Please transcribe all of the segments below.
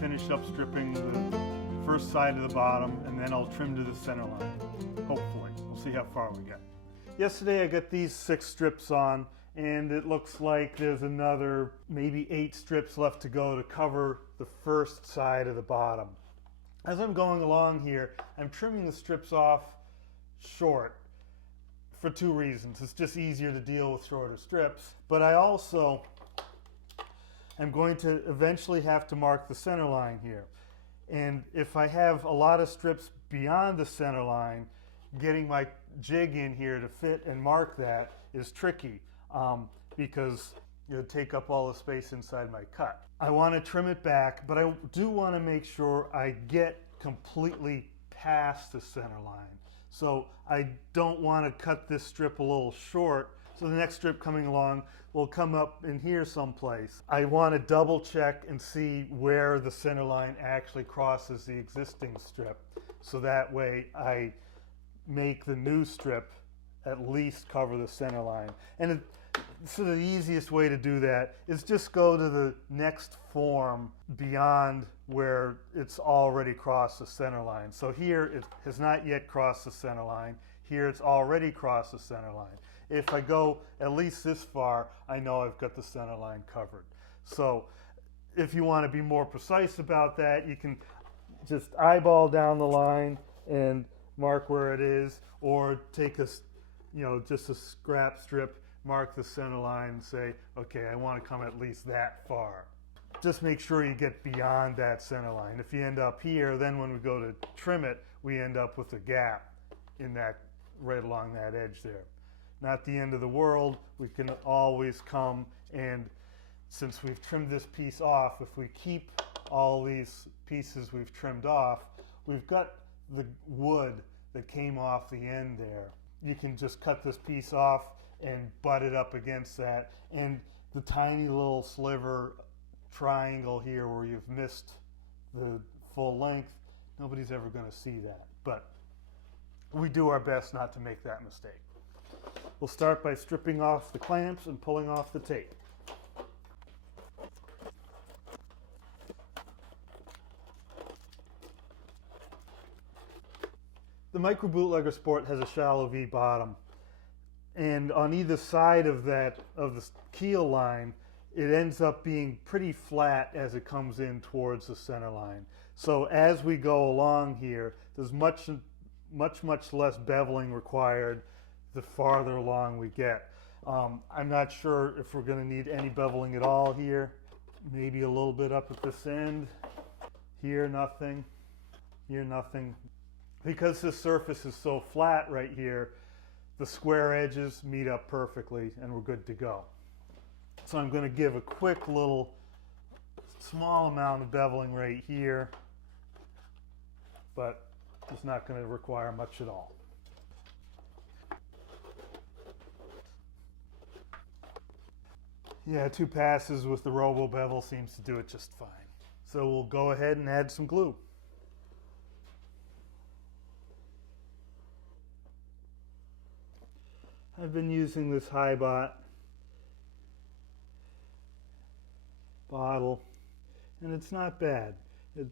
finish up stripping the first side of the bottom, and then I'll trim to the center line. Hopefully. We'll see how far we get. Yesterday I got these 6 strips on, and it looks like there's another maybe 8 strips left to go to cover the first side of the bottom. As I'm going along here, I'm trimming the strips off short for 2 reasons. It's just easier to deal with shorter strips, but I also am going to eventually have to mark the center line here. And if I have a lot of strips beyond the center line, getting my jig in here to fit and mark that is tricky because it'll take up all the space inside my cut. I want to trim it back, but I do want to make sure I get completely past the center line. So I don't want to cut this strip a little short, so the next strip coming along will come up in here someplace. I want to double check and see where the center line actually crosses the existing strip, so that way I make the new strip at least cover the center line. And so the easiest way to do that is just go to the next form beyond where it's already crossed the center line. So here it has not yet crossed the center line. Here it's already crossed the center line. If I go at least this far, I know I've got the center line covered. So if you want to be more precise about that, you can just eyeball down the line and mark where it is, or take a, just a scrap strip, mark the center line and say, okay, I want to come at least that far. Just make sure you get beyond that center line. If you end up here, then when we go to trim it, we end up with a gap in that, right along that edge there. Not the end of the world. We can always come, and since we've trimmed this piece off, if we keep all these pieces we've trimmed off, we've got the wood that came off the end there. You can just cut this piece off and butt it up against that, and the tiny little sliver triangle here where you've missed the full length, nobody's ever going to see that, but we do our best not to make that mistake. We'll start by stripping off the clamps and pulling off the tape. The microBootlegger Sport has a shallow V bottom, and on either side of that, of the keel line, it ends up being pretty flat as it comes in towards the center line. So as we go along here, there's much less beveling required the farther along we get. I'm not sure if we're going to need any beveling at all here. Maybe a little bit up at this end. Here nothing. Here nothing. Because this surface is so flat right here, the square edges meet up perfectly and we're good to go. So I'm going to give a quick little small amount of beveling right here, but it's not going to require much at all. Yeah, 2 passes with the robo-bevel seems to do it just fine. So we'll go ahead and add some glue. I've been using this Haugen bottle, and it's not bad.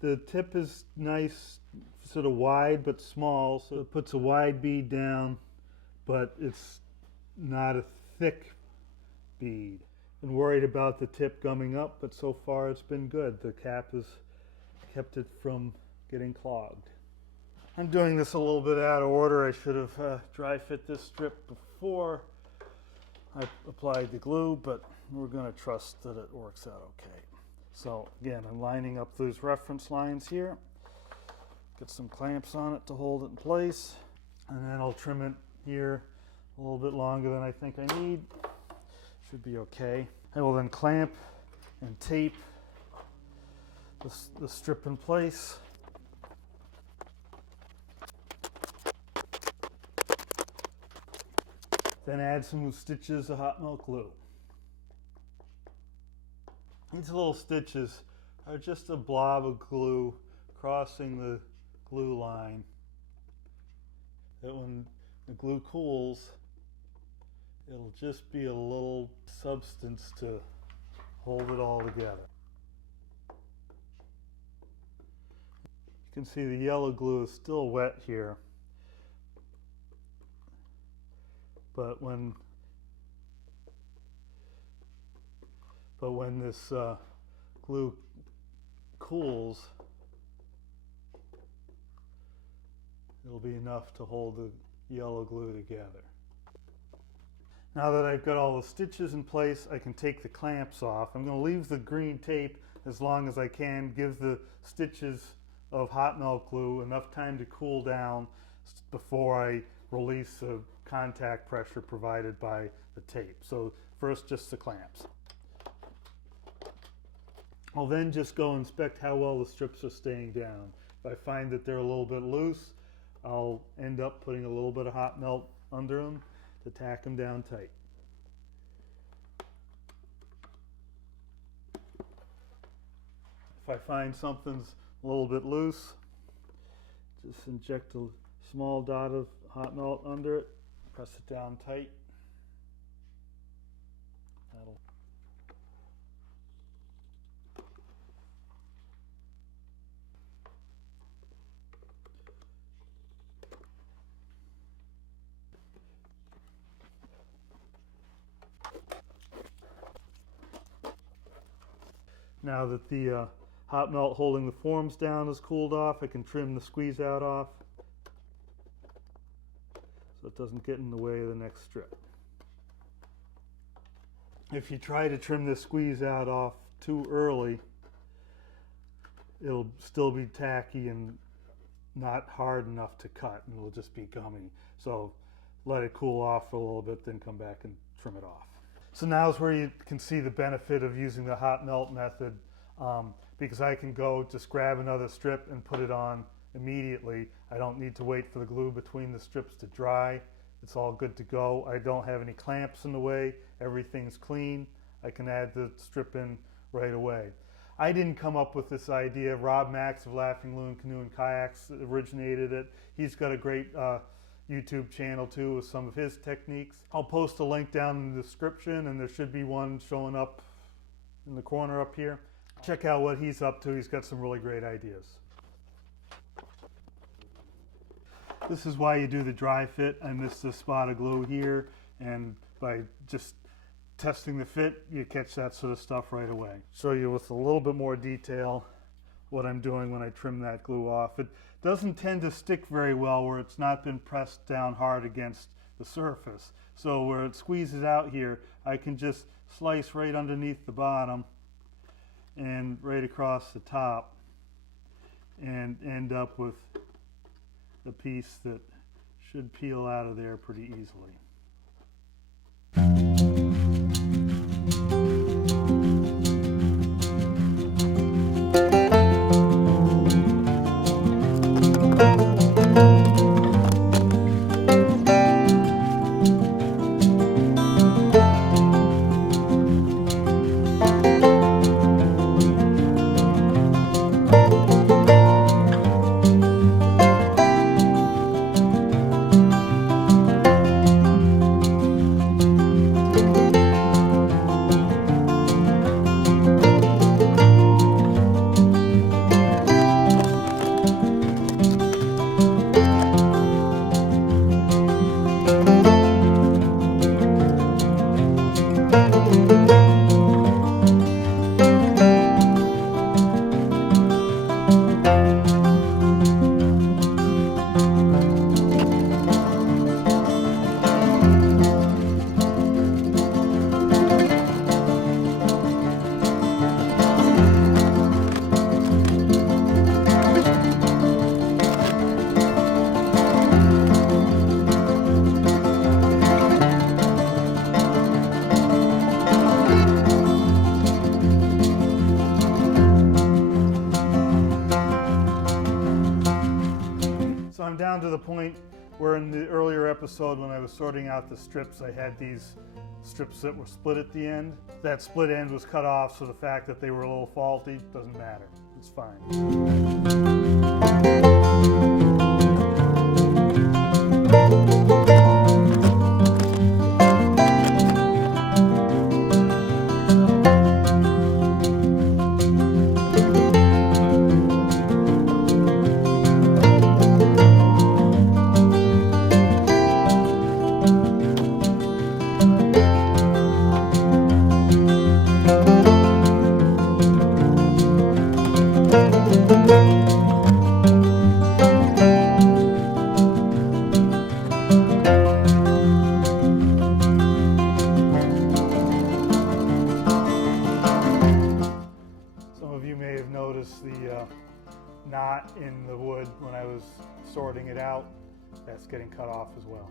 The tip is nice, sort of wide but small, so it puts a wide bead down, but it's not a thick bead. Been worried about the tip gumming up, but so far it's been good. The cap has kept it from getting clogged. I'm doing this a little bit out of order. I should have dry fit this strip before I applied the glue, but we're going to trust that it works out okay. So again, I'm lining up those reference lines here. Get some clamps on it to hold it in place, and then I'll trim it here a little bit longer than I think I need. Should be okay. I will then clamp and tape the strip in place. Then add some stitches of hot melt glue. These little stitches are just a blob of glue crossing the glue line, that when the glue cools, it'll just be a little substance to hold it all together. can see the yellow glue is still wet here, but when this glue cools, it'll be enough to hold the yellow glue together. Now that I've got all the stitches in place, I can take the clamps off. I'm going to leave the green tape as long as I can, give the stitches of hot melt glue enough time to cool down before I release the contact pressure provided by the tape. So first just the clamps. I'll then just go inspect how well the strips are staying down. If I find that they're a little bit loose, I'll end up putting a little bit of hot melt under them to tack them down tight. If I find something's a little bit loose, just inject a small dot of hot melt under it, press it down tight. That'll Now that the hot melt holding the forms down is cooled off, I can trim the squeeze out off so it doesn't get in the way of the next strip. If you try to trim this squeeze out off too early, it'll still be tacky and not hard enough to cut, and it'll just be gummy. So let it cool off for a little bit, then come back and trim it off. So now is where you can see the benefit of using the hot melt method, because I can go just grab another strip and put it on immediately. I don't need to wait for the glue between the strips to dry. It's all good to go. I don't have any clamps in the way. Everything's clean. I can add the strip in right away. I didn't come up with this idea. Rob Max of Laughing Loon Canoe and Kayaks originated it. He's got a great YouTube channel too with some of his techniques. I'll post a link down in the description, and there should be one showing up in the corner up here. Check out what he's up to. He's got some really great ideas. This is why you do the dry fit. I missed a spot of glue here, and by just testing the fit, you catch that sort of stuff right away. Show you with a little bit more detail what I'm doing when I trim that glue off. It doesn't tend to stick very well where it's not been pressed down hard against the surface. So where it squeezes out here, I can just slice right underneath the bottom and right across the top and end up with a piece that should peel out of there pretty easily. Down to the point where in the earlier episode when I was sorting out the strips, I had these strips that were split at the end. That split end was cut off, so the fact that they were a little faulty doesn't matter. It's fine. was sorting it out, that's getting cut off as well.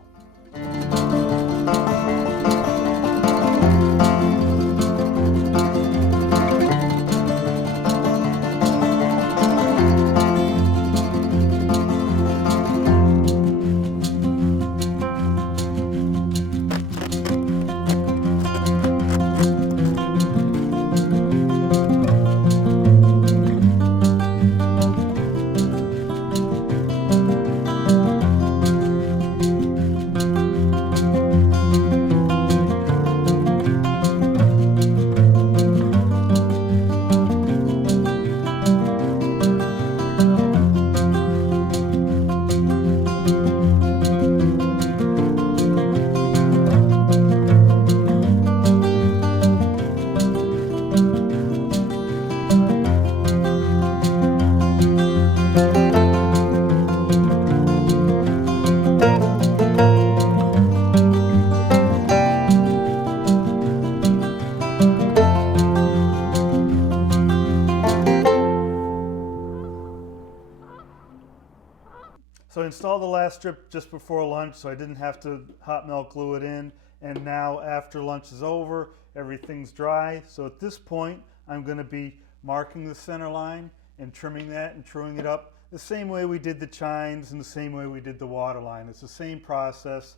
So I installed the last strip just before lunch so I didn't have to hot melt glue it in, and now after lunch is over, everything's dry. So at this point I'm going to be marking the center line and trimming that and truing it up the same way we did the chines and the same way we did the water line. It's the same process,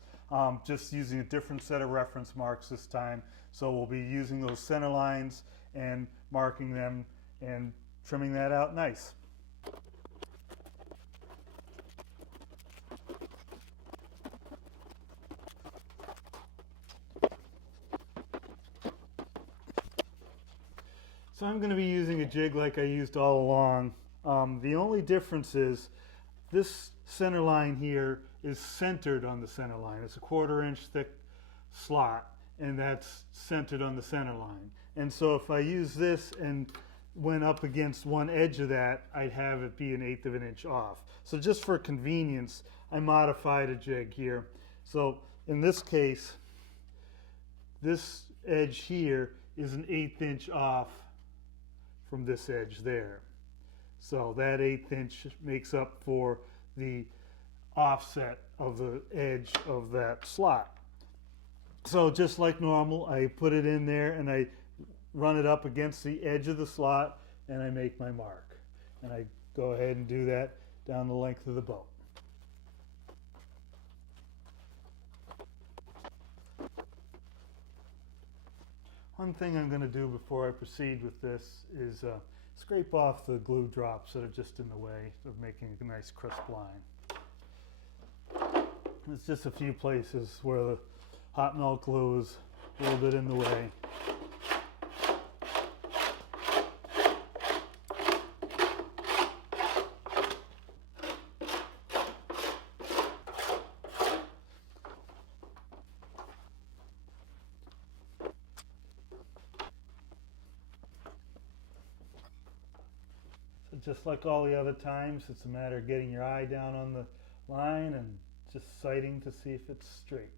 just using a different set of reference marks this time. So we'll be using those center lines and marking them and trimming that out nice. So I'm going to be using a jig like I used all along. The only difference is this center line here is centered on the center line. It's a 1/4 inch thick slot, and that's centered on the center line. And so if I use this and went up against one edge of that, I'd have it be 1/8 of an inch off. So just for convenience, I modified a jig here. So in this case, this edge here is 1/8 inch off from this edge there. So that 1/8 inch makes up for the offset of the edge of that slot. So just like normal, I put it in there and I run it up against the edge of the slot and I make my mark. And I go ahead and do that down the length of the boat. One thing I'm going to do before I proceed with this is scrape off the glue drops that are just in the way of making a nice crisp line. There's just a few places where the hot melt glue is a little bit in the way. Just like all the other times, it's a matter of getting your eye down on the line and just sighting to see if it's straight.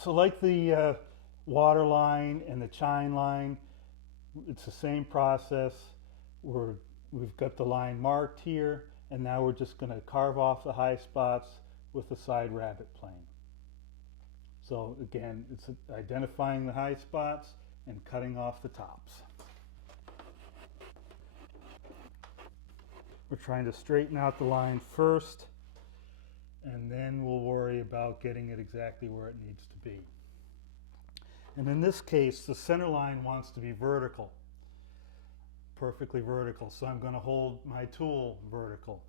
So like the water line and the chine line, it's the same process. We've got the line marked here, and now we're just going to carve off the high spots with the side rabbet plane. So again, it's identifying the high spots and cutting off the tops. We're trying to straighten out the line first, and then we'll worry about getting it exactly where it needs to be. And in this case, the center line wants to be vertical, perfectly vertical. So I'm going to hold my tool vertical.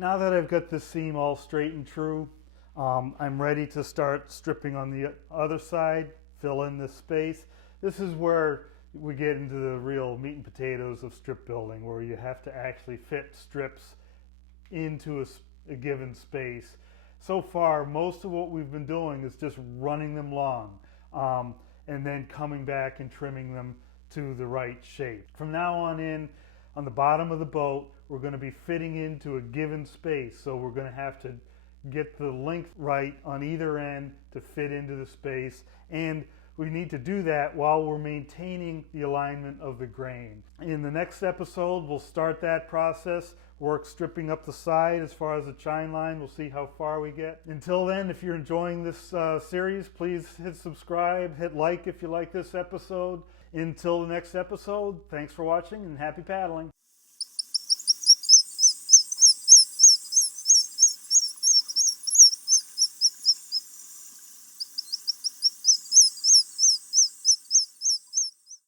Now that I've got this seam all straight and true, I'm ready to start stripping on the other side, fill in this space. This is where we get into the real meat and potatoes of strip building, where you have to actually fit strips into a given space. So far, most of what we've been doing is just running them long, and then coming back and trimming them to the right shape. From now on the bottom of the boat, we're going to be fitting into a given space, so we're going to have to get the length right on either end to fit into the space, and we need to do that while we're maintaining the alignment of the grain. In the next episode, we'll start that process, work stripping up the side as far as the chine line. We'll see how far we get. Until then, if you're enjoying this series, please hit subscribe, hit like if you like this episode. Until the next episode, thanks for watching and happy paddling.